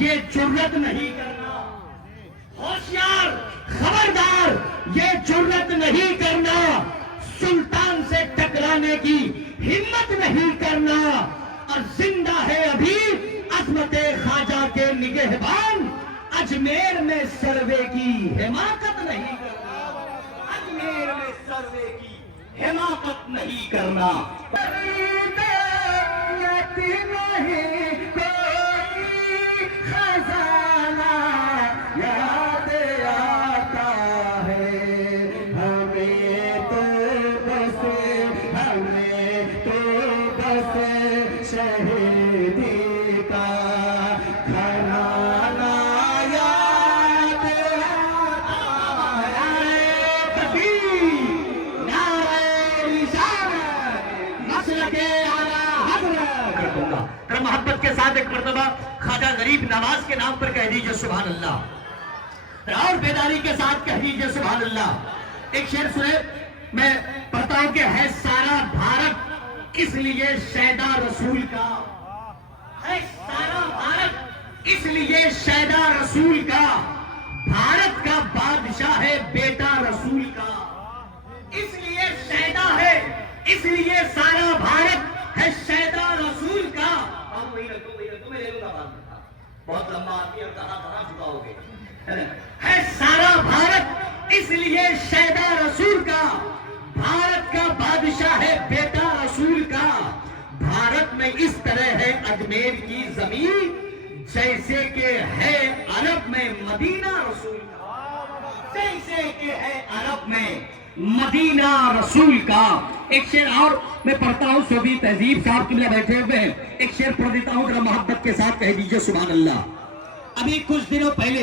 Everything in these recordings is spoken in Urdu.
یہ جرت نہیں کرنا، ہوشیار خبردار یہ جرت نہیں کرنا، سلطان سے ٹکرانے کی ہمت نہیں کرنا، اور زندہ ہے ابھی عظمت خواجہ کے نگہبان، اجمیر میں سروے کی حماقت نہیں کرنا، اجمیر میں سروے کی حماقت نہیں کرنا۔ محبت کے ساتھ ایک مرتبہ خواجہ غریب نواز کے نام پر کہہ دیجئے سبحان اللہ، اور بیداری کے ساتھ کہہ دیجئے سبحان اللہ۔ ایک شعر سنے، میں پڑھتا ہوں کہ ہے سارا بھارت اس لیے شیدا رسول کا، ہے سارا بھارت اس لیے شیدا رسول کا، بھارت کا بادشاہ ہے بیٹا رسول کا، اس لیے شیدا ہے، اس لیے سارا بھارت ہے شیدا رسول کا۔ بہت لمبا آتی ہے، کہاں چکاؤ گے؟ ہے سارا بھارت اس لیے شیدا رسول کا، بھارت کا بادشاہ ہے بیٹا رسول کا، بھارت میں اس طرح ہے اجمیر کی زمین جیسے کہ ہے عرب میں مدینہ رسول کا، جیسے کہ ہے عرب میں مدینہ رسول کا۔ ایک شعر اور میں پڑھتا ہوں، صوفی تہذیب صاحب قبلہ بیٹھے ہوئے ہیں، ایک شعر پڑھ دیتا ہوں، ذرا محبت کے ساتھ کہہ دیجئے سبحان اللہ۔ ابھی کچھ دنوں پہلے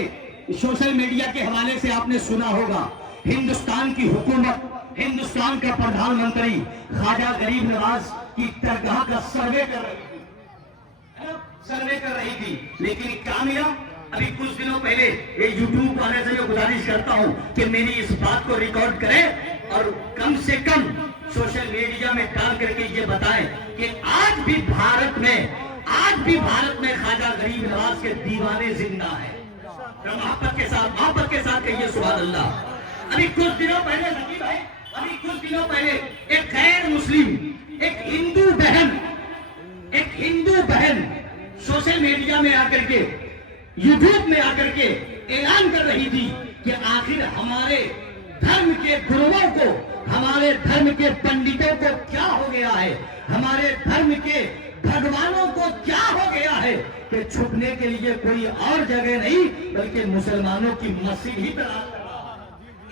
سوشل میڈیا کے حوالے سے آپ نے سنا ہوگا، ہندوستان کی حکومت، ہندوستان کا پردھان منتری خواجہ غریب نواز کی درگاہ کا سروے کر رہی تھی، لیکن کیا ملا؟ ابھی کچھ دنوں پہلے یہ یوٹیوب والے سے میں گزارش کرتا ہوں کہ میری اس بات کو ریکارڈ کریں اور کم سے کم سوشل میڈیا میں ڈال کر کے یہ بتائیں کہ آج بھی بھارت میں خواجہ غریب نواز کے دیوانے زندہ ہیں۔ محبت کے ساتھ کہیے سبحان اللہ۔ ابھی کچھ دنوں پہلے ذکی بھائی، ابھی کچھ دنوں پہلے ایک غیر مسلم، ایک ہندو بہن سوشل میڈیا میں آ کر کے، یوٹیوب میں آ کر کے اعلان کر رہی تھی کہ آخر ہمارے دھرم کے گروؤں کو، ہمارے دھرم کے پنڈتوں کو کیا ہو گیا ہے، ہمارے دھرم کے بھگوانوں کو کیا ہو گیا ہے کہ چھپنے کے لیے کوئی اور جگہ نہیں بلکہ مسلمانوں کی مسجد ہی تلاش کر رہا ہے۔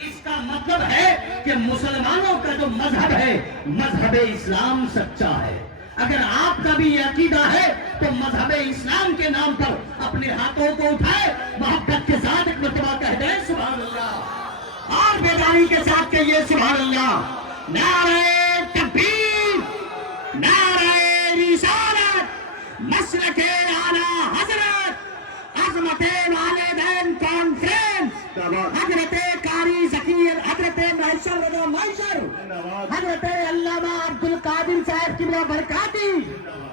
اس کا مطلب ہے کہ مسلمانوں کا جو مذہب ہے، مذہب اسلام سچا ہے۔ اگر آپ کا بھی یہ عقیدہ ہے تو مذہب اسلام کے نام پر اپنے ہاتھوں کو اٹھائے، محبت کے ساتھ ایک مرتبہ کہہ دیں سبحان اللہ، اور بیداری کے ساتھ کہیے سبحان اللہ۔ نعرہ تکبیر، نعرہ رسالت، مسلک اعلیٰ حضرت، عظمت والدین کانفرنس، حضرت قاری ذکی، حضرت محشر رضا محشر، حضرت علامہ عبدالقادر صاحب کی برکاتی،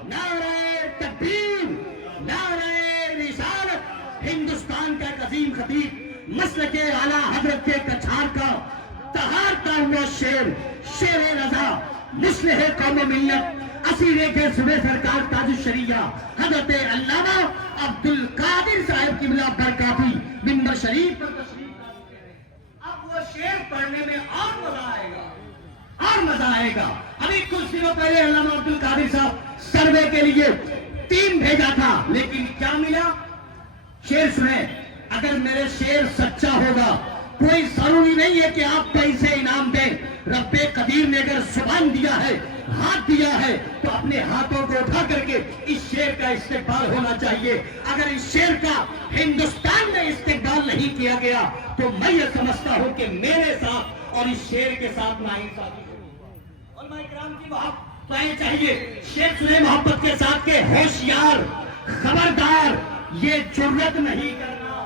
نعرہ تکبیر، نعرہ رسالت۔ ہندوستان کا ایک عظیم خطیب، مسلک اعلیٰ حضرت کے کچھار کا تہارتا ہوا شیر رضا، مصلح قوم و ملت، اسیر کے صبح سرکار تاج الشریعہ حضرت علامہ عبدالقادر صاحب کی برکاتی منبر شریف پر تشریف لاتے ہیں۔ اب وہ شعر پڑھنے میں اور مزہ آئے گا۔ ابھی کچھ دنوں پہلے علامہ عبدالقادر صاحب سروے کے لیے ٹیم بھیجا تھا، لیکن کیا ملا؟ شعر سنیں، اگر میرے شعر سچا ہوگا، کوئی ضروری نہیں ہے کہ آپ پیسے انعام دیں۔ رب قدیر نے اگر زبان دیا ہے، ہاتھ دیا ہے، تو اپنے ہاتھوں کو اٹھا کر کے اس شعر کا استقبال ہونا چاہیے۔ اگر اس شعر کا ہندوستان میں استقبال نہیں کیا گیا تو میں یہ سمجھتا ہوں کہ میرے ساتھ اور اس شعر کے ساتھ ناانصافی ہوئی۔ علماء کرام کی بات پائیں چاہیے، شعر سنے محبت کے ساتھ کہ ہوشیار خبردار یہ جرت نہیں کرنا،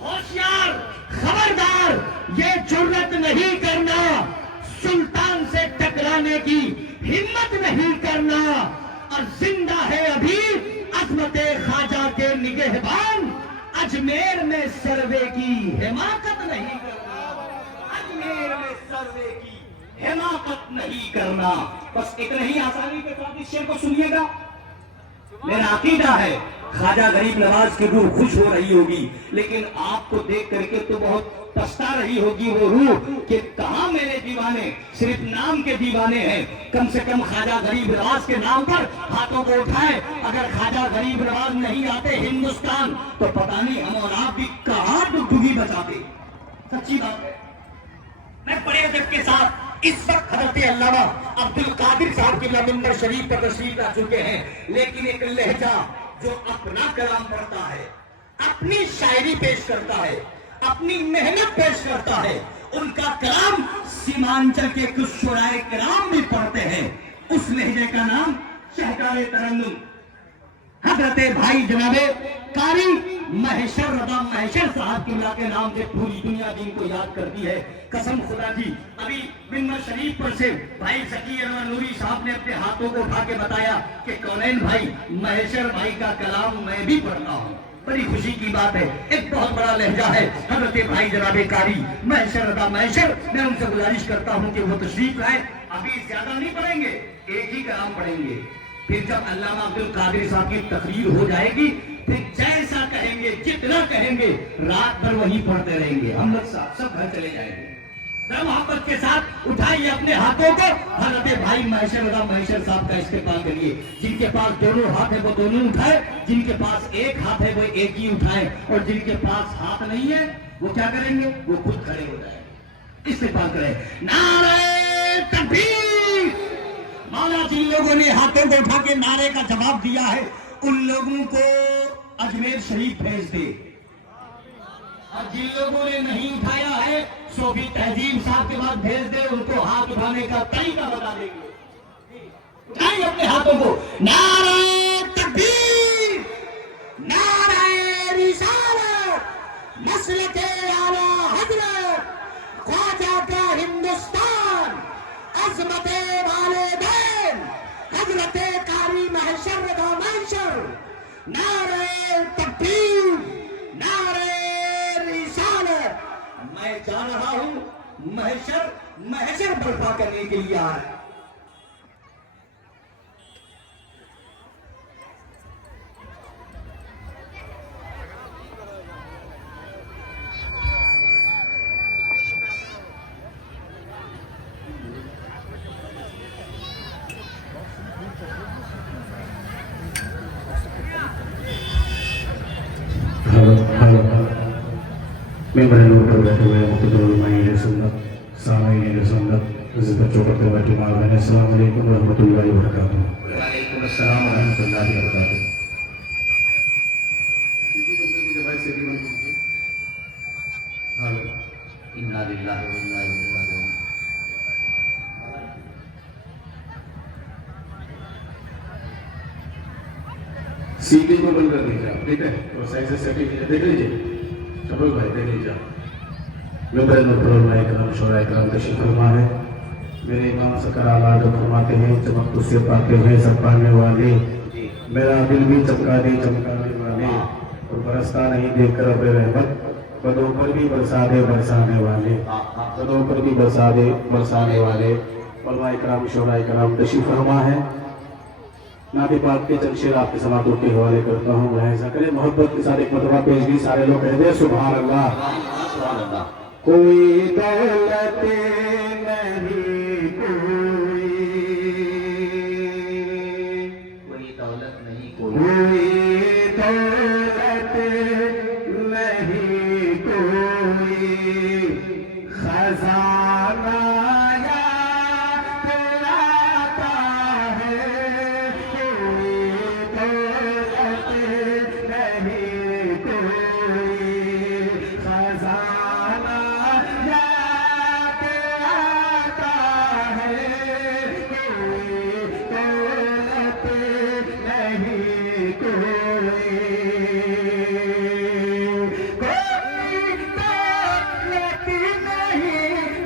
ہوشیار خبردار یہ جرت نہیں کرنا، سلطان سے ٹکرانے کی ہمت نہیں کرنا، اور زندہ ہے ابھی عظمت خواجہ کے نگہ نگہبان اجمیر میں سروے کی حماقت نہیں کرنا، اجمیر میں سروے کی حماقت نہیں کرنا۔ بس اتنا ہی آسانی کے ساتھ اس شعر کو سنیے گا۔ میرا عقیدہ ہے خواجہ غریب نواز کی روح خوش ہو رہی ہوگی، لیکن آپ کو دیکھ کر کے تو بہت پچھتا رہی ہوگی وہ روح کہ کہاں میرے دیوانے صرف نام کے دیوانے ہیں۔ کم سے کم خواجہ غریب نواز کے نام پر ہاتھوں کو اٹھائے۔ اگر خواجہ غریب نواز نہیں آتے ہندوستان تو پتہ نہیں ہم اور آپ بھی کہاں ڈگڈگی بچاتے۔ سچی بات ہے۔ میں بڑے ادب کے ساتھ اس وقت حضرت علامہ عبد القادر صاحب کی ممبر شریف پر تشریف لا چکے ہیں، لیکن ایک لہجہ جو اپنا کلام پڑھتا ہے، اپنی شاعری پیش کرتا ہے، اپنی محنت پیش کرتا ہے، ان کا کلام سیمانچل کے کچھ شعراء کرام بھی پڑھتے ہیں۔ اس لہجے کا نام شہکار ترنم حضرت بھائی جناب قاری مہیشر رضا مہیشر صاحب قبلہ کے نام سے پوری دنیا جن کو یاد کرتی ہے۔ قسم خدا کی ابھی ممبر شریف پر سے بھائی ذکی انور نوری صاحب نے اپنے ہاتھوں کو اٹھا کے بتایا کہ کونین بھائی مہیشر بھائی کا کلام میں بھی پڑھتا ہوں۔ بڑی خوشی کی بات ہے، ایک بہت بڑا لہجہ ہے حضرت بھائی جناب قاری مہیشر رضا مہیشر۔ میں ان سے گزارش کرتا ہوں کہ وہ تشریف لائیں۔ ابھی زیادہ نہیں پڑھیں گے، ایک ہی کلام پڑھیں گے، پھر جب علامہ عبد القادر صاحب کی تقریر ہو جائے گی پھر جیسا کہیں گے جتنا کہیں گے رات بھر وہی پڑھتے رہیں گے۔ ہم لوگ سب گھر چلے جائیں گے۔ محبت کے ساتھ اٹھائیے اپنے ہاتھوں کو، حضرت بھائی مہیشر رضا مہیشر صاحب کا استقبال کریے۔ جن کے پاس دونوں ہاتھ ہے وہ دونوں اٹھائے، جن کے پاس ایک ہاتھ ہے وہ ایک ہی اٹھائے، اور جن کے پاس ہاتھ نہیں ہے وہ کیا کریں گے؟ وہ خود کھڑے ہو جائیں گے، استقبال کریں۔ نعرہ تکبیر! مولا جن لوگوں نے ہاتھوں کو اٹھا کے نعرے کا جواب دیا ہے ان لوگوں کو اجمیر شریف بھیج دے، اور جن لوگوں نے نہیں اٹھایا ہے صوفی تہذیب صاحب کے بعد بھیج دے، ان کو ہاتھ اٹھانے کا طریقہ بتا دیں گے۔ اٹھائیے اپنے ہاتھوں کو۔ نعرہ تکبیر! نعرہ رسالت! مسلک اعلیٰ حضرت خواجہ کا ہندوستان، عظمت والدین حضرت قاری مہیشر رضا مہیشر! نعرہ تکبیر! نعرہ رسالت! میں جا رہا ہوں مہیشر برپا کرنے کے لیے آ رہا ہے۔ ممبر نور پر بیٹھے ہوئے مقتدر علماء سنت، سامعین سنت، عزت بچوں پر بیٹھے مالوین، السلام علیکم ورحمۃ اللہ وبرکاتہ۔ وعلیکم السلام ورحمۃ اللہ وبرکاتہ۔ انا للہ و انا الیہ راجعون۔ سی ڈی کو بند کر دیجیے آپ، ٹھیک ہے؟ اور صحیح سے سیٹنگ دیکھ لیجیے، شبیر بھائی دیکھ لیجیے۔ ممبر نور پر علماء کرام، شعراء کرام تشریف فرما ہے۔ میرے امام سرکار اعلیٰ جو فرماتے ہیں چمک اس سے پاتے ہیں سب پانے والے، میرا دل بھی چمکا دے چمکانے والے، اور برستا نہیں دیکھ کر اپنے رحمت، بدوں پر بھی برسا دے برسانے والے، بدوں پر بھی برسا دے برسانے والے۔ علماء کرام شعراء کرام تشریف فرما ہے۔ نعت پاک کے چند شعر آپ کے سماعتوں کے حوالے کرتا ہوں، وہ ایسا کرے محبت کے ساتھ ایک مرتبہ پیشگی سارے لوگ کہہ دیں سبحان اللہ۔ سبحان اللہ۔ کوئی دولت نہیں کوئی دولت نہیں، کوئی کوئی دولت نہیں، کوئی خزانہ یاد آتا ہے، کوئی دولت نہیں، کوئی خزانہ یاد آتا ہے، کوئی دولت نہیں، کوئی دولت نہیں،